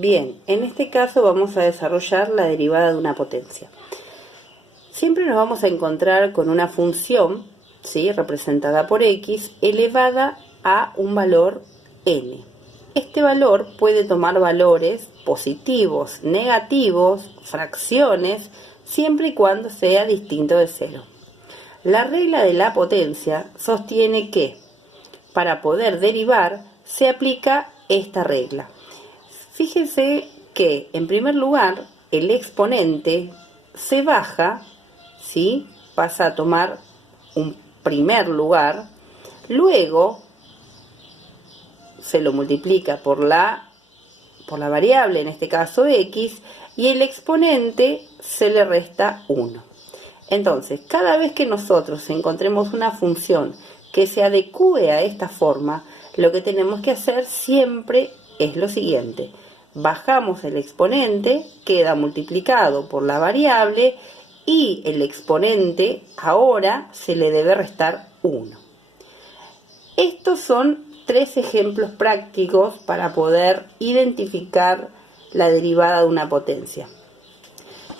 Bien, en este caso vamos a desarrollar la derivada de una potencia. Siempre nos vamos a encontrar con una función, ¿sí?, representada por x, elevada a un valor n. Este valor puede tomar valores positivos, negativos, fracciones, siempre y cuando sea distinto de 0. La regla de la potencia sostiene que para poder derivar se aplica esta regla. Fíjense que en primer lugar el exponente se baja, ¿sí?, pasa a tomar un primer lugar, luego se lo multiplica por la variable, en este caso x, y el exponente se le resta 1. Entonces, cada vez que nosotros encontremos una función que se adecue a esta forma, lo que tenemos que hacer siempre es lo siguiente: bajamos el exponente, queda multiplicado por la variable y el exponente ahora se le debe restar 1. Estos son 3 ejemplos prácticos para poder identificar la derivada de una potencia.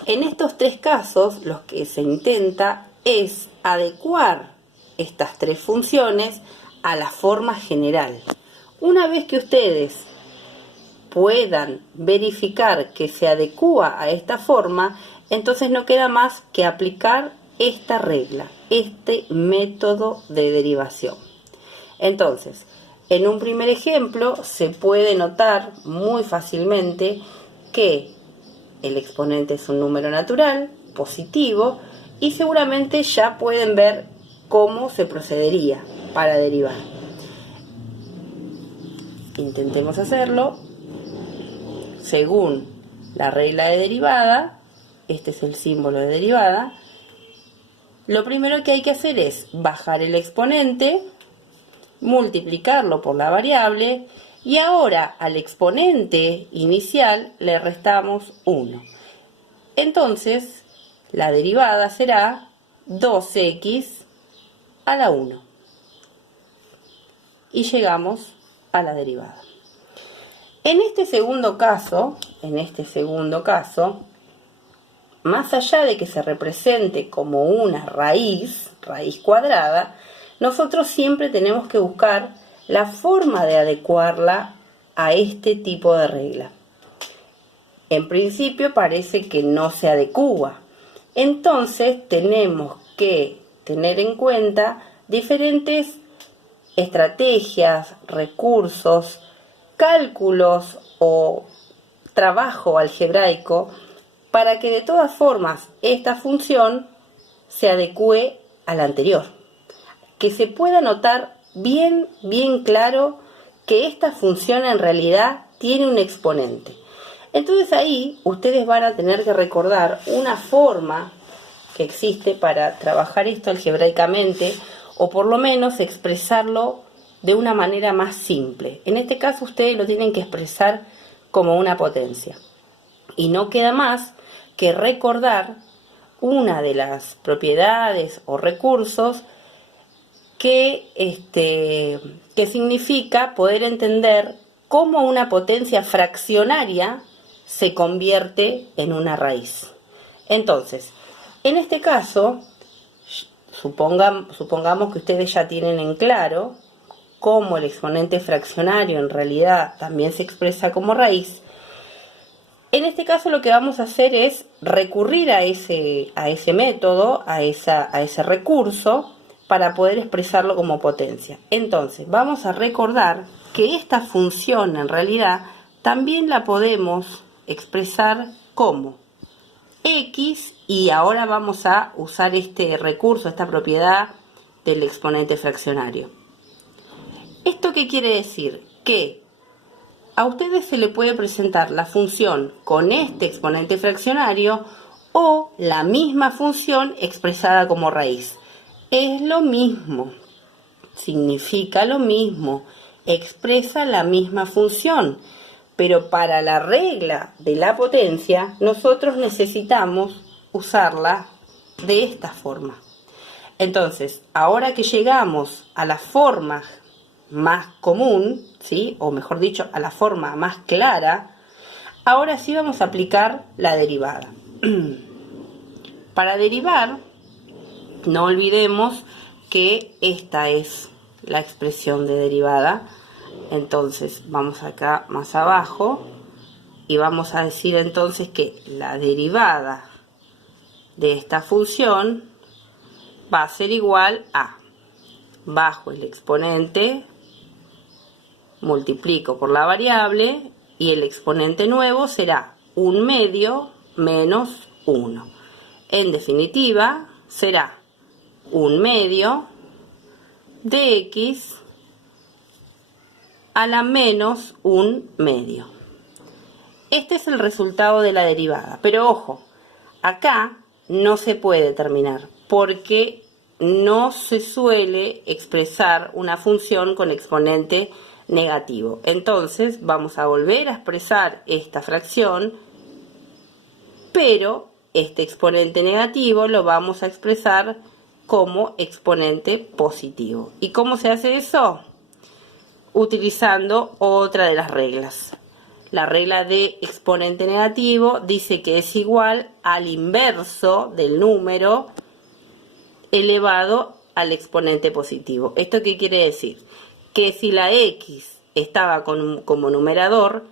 En estos 3 casos, lo que se intenta es adecuar estas 3 funciones a la forma general. Una vez que ustedes puedan verificar que se adecúa a esta forma, entonces no queda más que aplicar esta regla, este método de derivación. Entonces, en un primer ejemplo se puede notar muy fácilmente que el exponente es un número natural, positivo, y seguramente ya pueden ver cómo se procedería para derivar. Intentemos hacerlo. Según la regla de derivada, este es el símbolo de derivada, lo primero que hay que hacer es bajar el exponente, multiplicarlo por la variable, y ahora al exponente inicial le restamos 1. Entonces, la derivada será 2x a la 1. Y llegamos a la derivada. En este segundo caso, más allá de que se represente como una raíz cuadrada, nosotros siempre tenemos que buscar la forma de adecuarla a este tipo de regla. En principio parece que no se adecúa. Entonces tenemos que tener en cuenta diferentes estrategias, recursos, cálculos o trabajo algebraico para que de todas formas esta función se adecue a la anterior. Que se pueda notar bien claro que esta función en realidad tiene un exponente. Entonces ahí ustedes van a tener que recordar una forma que existe para trabajar esto algebraicamente, o por lo menos expresarlo de una manera más simple. En este caso ustedes lo tienen que expresar como una potencia. Y no queda más que recordar una de las propiedades o recursos que significa poder entender cómo una potencia fraccionaria se convierte en una raíz. Entonces, en este caso, supongamos que ustedes ya tienen en claro cómo el exponente fraccionario en realidad también se expresa como raíz. En este caso lo que vamos a hacer es recurrir a ese método, a ese recurso, para poder expresarlo como potencia. Entonces, vamos a recordar que esta función en realidad también la podemos expresar como x, y ahora vamos a usar este recurso, esta propiedad del exponente fraccionario. ¿Esto qué quiere decir? Que a ustedes se le puede presentar la función con este exponente fraccionario o la misma función expresada como raíz. Es lo mismo, significa lo mismo, expresa la misma función, pero para la regla de la potencia nosotros necesitamos usarla de esta forma. Entonces, ahora que llegamos a la forma más común, ¿sí?, o mejor dicho, a la forma más clara, Ahora sí vamos a aplicar la derivada. Para derivar, no olvidemos que esta es la expresión de derivada. Entonces vamos acá más abajo y vamos a decir entonces que la derivada de esta función va a ser igual a, bajo el exponente, multiplico por la variable y el exponente nuevo será 1/2 menos 1. En definitiva, será 1/2 de x a la menos 1/2. Este es el resultado de la derivada, pero ojo, acá no se puede terminar porque no se suele expresar una función con exponente negativo. Entonces vamos a volver a expresar esta fracción, pero este exponente negativo lo vamos a expresar como exponente positivo. ¿Y cómo se hace eso? Utilizando otra de las reglas. La regla de exponente negativo dice que es igual al inverso del número elevado al exponente positivo. ¿Esto qué quiere decir? Que si la x estaba como numerador,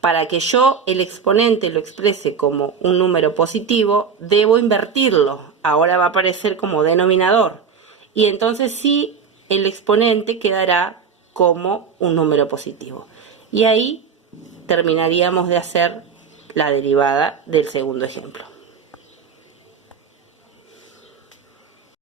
para que yo el exponente lo exprese como un número positivo, debo invertirlo. Ahora va a aparecer como denominador. Y entonces sí, el exponente quedará como un número positivo. Y ahí terminaríamos de hacer la derivada del segundo ejemplo.